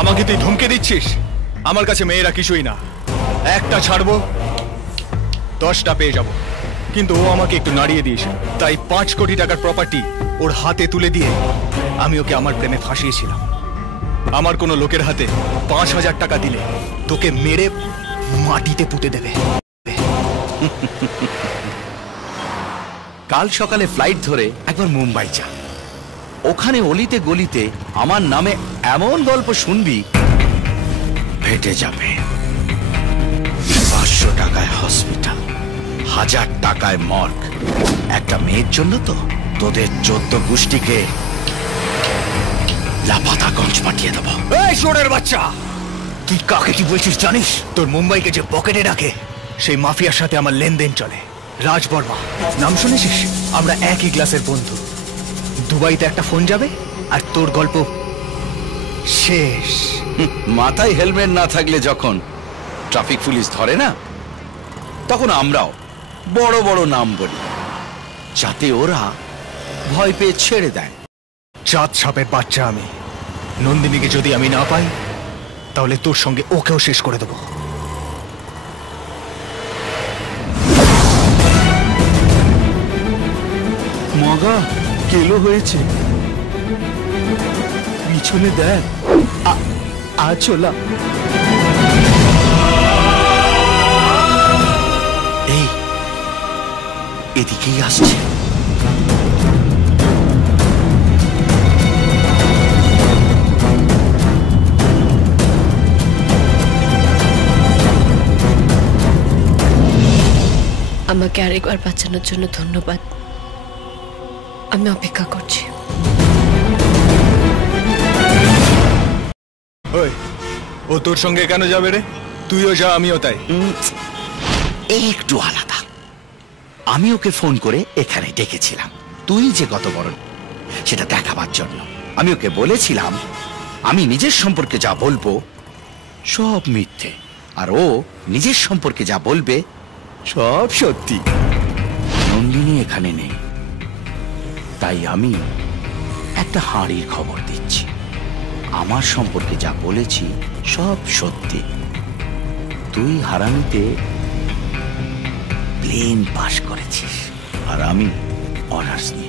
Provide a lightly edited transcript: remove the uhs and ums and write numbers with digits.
আমাকে তুই ধমকে দিচ্ছিস? আমার কাছে মেয়েরা কিছুই না, একটা ছাড়বো 10টা পেয়ে যাব। কিন্তু ও আমাকে একটু নাড়িয়ে দিয়েছে, তাই 5 কোটি টাকার প্রপার্টি ওর হাতে তুলে দিয়ে আমি ওকে আমার প্রেমে ফাঁসিয়েছিলাম। আমার কোনো লোকের হাতে 5,000 টাকা দিলে তোকে মেরে মাটিতে পুঁতে দেবে। কাল সকালে ফ্লাইট ধরে একবার মুম্বাই যা, ওখানে অলিতে গলিতে আমার নামে এমন গল্প শুনবি ফেটে যাবে। 500 টাকায় হসপিটাল, 1000 টাকায় মর্গ। একটা মেয়ের জন্য তো তোদের 14 গোষ্ঠীকে লাপাতাগঞ্জ পাঠিয়ে দেবো। এই চোরের বাচ্চা, তুই কাকে কি বলছিস জানিস? তোর মুম্বাইকে যে পকেটে রাখে সেই মাফিয়ার সাথে আমার লেনদেন চলে। রাজ বর্মা নাম শুনেছিস? আমরা একই ক্লাসের বন্ধু। দুবাইতে একটা ফোন যাবে আর তোর গল্প শেষ। মাথায় হেলমেট না থাকলে যখন ট্রাফিক পুলিশ ধরে না, তখন আমরাও বড় বড় নাম বলি, যাতে ওরা ভয় পেয়ে ছেড়ে দেয়। চাঁদ সাপের বাচ্চা আমি। নন্দিনীকে যদি আমি না পাই তাহলে তোর সঙ্গে ওকেও শেষ করে দেবো। মগা কেলো হয়েছে, পিছনে দেখ। আচলা এই এদিকেই আসছে। আমাকে আরেকবার বাঁচানোর জন্য ধন্যবাদ। আমি অপেক্ষা করছি। ওই, ও তোর সঙ্গে কেন যাবে রে? তুইও যা, আমিও তাই। একটু আলাদা। আমি ওকে ফোন করে এখানে ডেকেছিলাম তুই যে কত বড় সেটা দেখাবার জন্য। আমি ওকে বলেছিলাম আমি নিজের সম্পর্কে যা বলবো সব মিথ্যে, আর ও নিজের সম্পর্কে যা বলবে সব সত্যি। নন্দিনী এখানে নেই, তাই আমি একটা হাঁড়ির খবর দিচ্ছি। আমার সম্পর্কে যা বলেছি সব সত্যি। তুই হারামিতে প্লেন পাস করেছিস আর আমি অনার্স নিয়ে